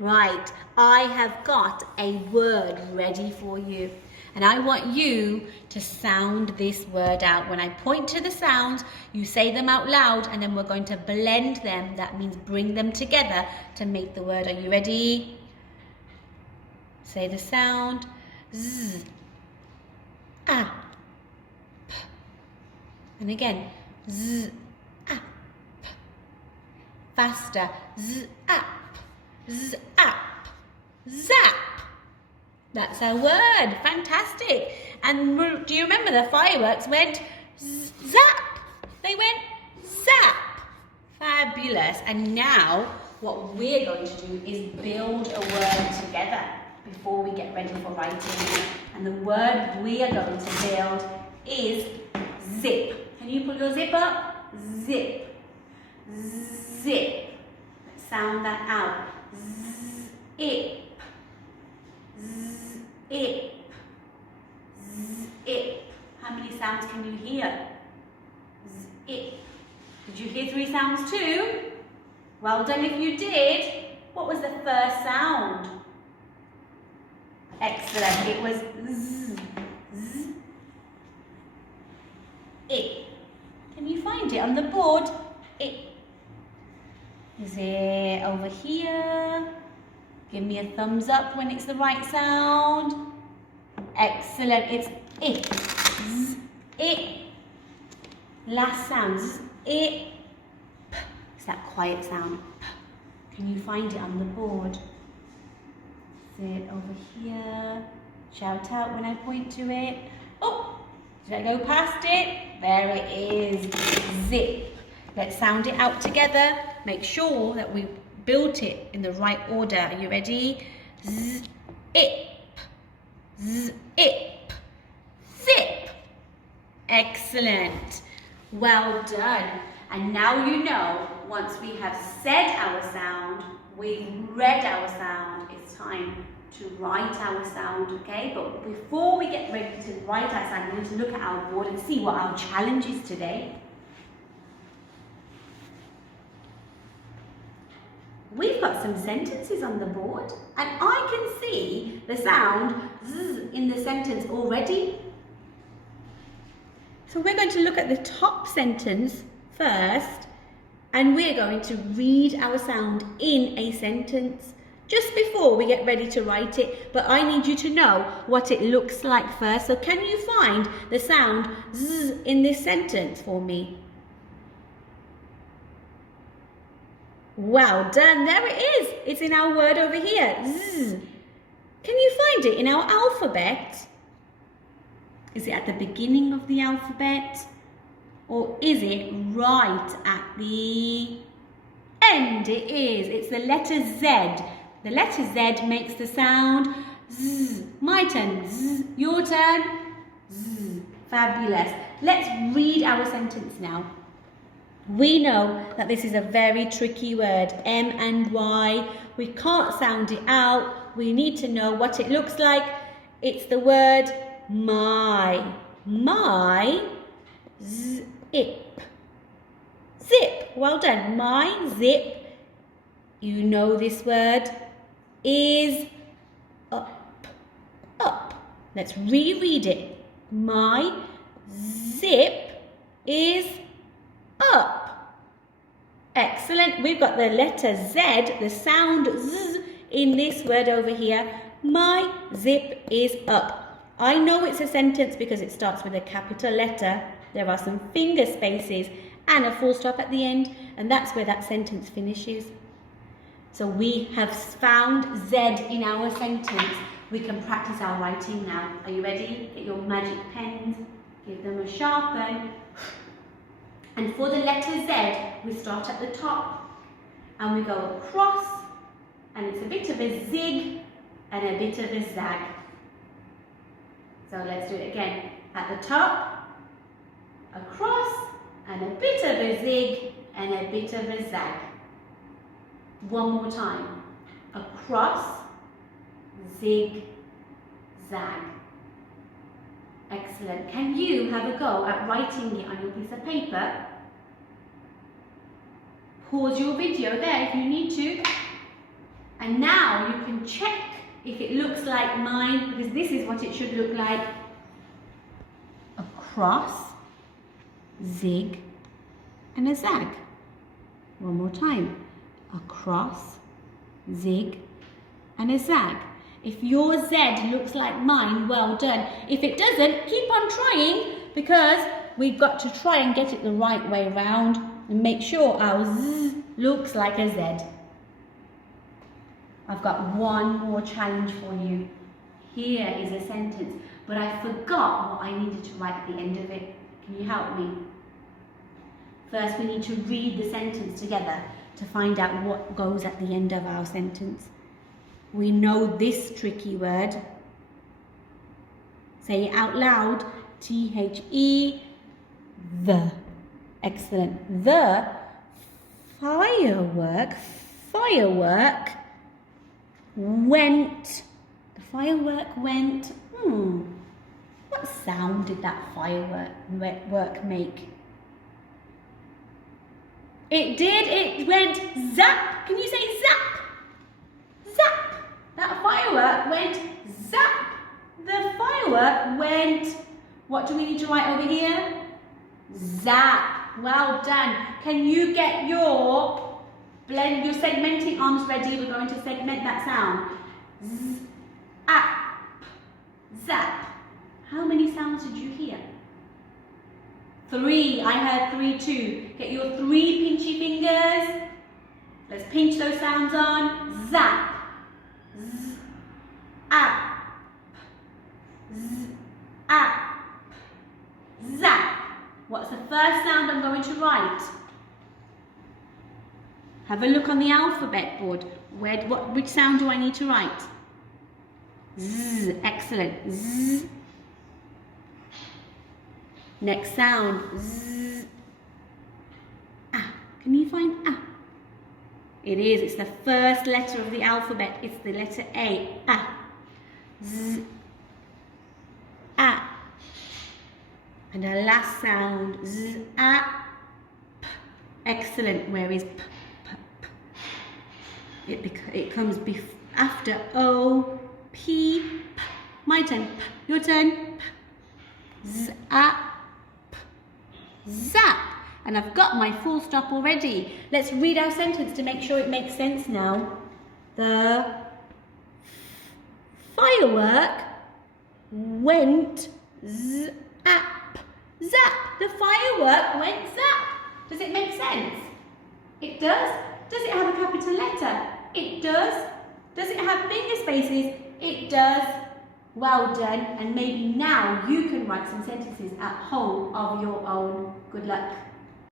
Right, I have got a word ready for you. And I want you to sound this word out. When I point to the sounds, you say them out loud, and then we're going to blend them. That means bring them together to make the word. Are you ready? Say the sound. Z, a, p. And again. Z, a, p. Faster. Z, a, p. Z, a, p. Zap. That's our word. Fantastic. And do you remember the fireworks went zap? They went zap. Fabulous. And now what we're going to do is build a word together before we get ready for writing. And the word we are going to build is zip. Can you pull your zip up? Zip. Zip. Let's sound that out. Zip. Zip. Zip. How many sounds can you hear? Zip. Did you hear 3 sounds too? Well done if you did. What was the first sound? Excellent. It was z. Z. It. Can you find it on the board? It. Is it over here? Give me a thumbs up when it's the right sound. Excellent. It's it. Z, it. Last sound. Z, it. P. It's that quiet sound. P. Can you find it on the board? Is it over here? Shout out when I point to it. Oh, did I go past it? There it is. Zip. Let's sound it out together. Make sure that we built it in the right order. Are you ready? Z, ip, z, ip, zip. Excellent. Well done. And now you know, once we have said our sound, we've read our sound, it's time to write our sound, okay? But before we get ready to write our sound, we need to look at our board and see what our challenge is today. We've got some sentences on the board, and I can see the sound z in the sentence already. So we're going to look at the top sentence first, and we're going to read our sound in a sentence just before we get ready to write it. But I need you to know what it looks like first. So can you find the sound z in this sentence for me? Well done, there it is. It's in our word over here, z. Can you find it in our alphabet? Is it at the beginning of the alphabet? Or is it right at the end? It is. It's the letter Z. The letter Z makes the sound z. My turn, z. Your turn, z. Fabulous. Let's read our sentence now. We know that this is a very tricky word, M and Y. We can't sound it out. We need to know what it looks like. It's the word my. My zip. Zip. Well done. My zip. You know this word is up. Up. Let's reread it. My zip is up. Excellent. We've got the letter Z, the sound Z in this word over here. My zip is up. I know it's a sentence because it starts with a capital letter. There are some finger spaces and a full stop at the end, and that's where that sentence finishes. So we have found Z in our sentence. We can practice our writing now. Are you ready? Get your magic pens, give them a sharpen. And for the letter Z, we start at the top and we go across, and it's a bit of a zig and a bit of a zag. So let's do it again. At the top, across, and a bit of a zig and a bit of a zag. One more time. Across, zig, zag. Excellent. Can you have a go at writing it on your piece of paper? Pause your video there if you need to. And now check if it looks like mine, because this is what it should look like. A cross, zig, and a zag. One more time. A cross, zig, and a zag. If your Z looks like mine, well done. If it doesn't, keep on trying, because we've got to try and get it the right way around and make sure our Z looks like a Z. I've got one more challenge for you. Here is a sentence, but I forgot what I needed to write at the end of it. Can you help me? First, we need to read the sentence together to find out what goes at the end of our sentence. We know this tricky word. Say it out loud. T-H-E, the. Excellent. The firework went. The firework went. What sound did that firework make? It did. It went zap. Can you say zap? Zap. That firework went zap. The firework went. What do we need to write over here? Zap. Well done. Can you get your segmenting arms ready? We're going to segment that sound. Zap. Zap. How many sounds did you hear? 3. I heard 3 too. Get your 3 pinchy fingers. Let's pinch those sounds on. Zap. Zap. Zap. Zap. What's the first sound I'm going to write? Have a look on the alphabet board. Which sound do I need to write? Z. Excellent. Z. Next sound. Z. Ah. Can you find ah? It is. It's the first letter of the alphabet. It's the letter A. Ah. Z. Ah. And our last sound. Z. Ah. P. Excellent. Where is p? It comes after O, P, P. My turn. P. Your turn. P. Z. Ah. Zap. And I've got my full stop already. Let's read our sentence to make sure it makes sense now. The firework went zap. Zap. The firework went zap. Does it make sense? It does. Does it have a capital letter? It does. Does it have finger spaces? It does. Well done, and maybe now you can write some sentences at home of your own. Good luck.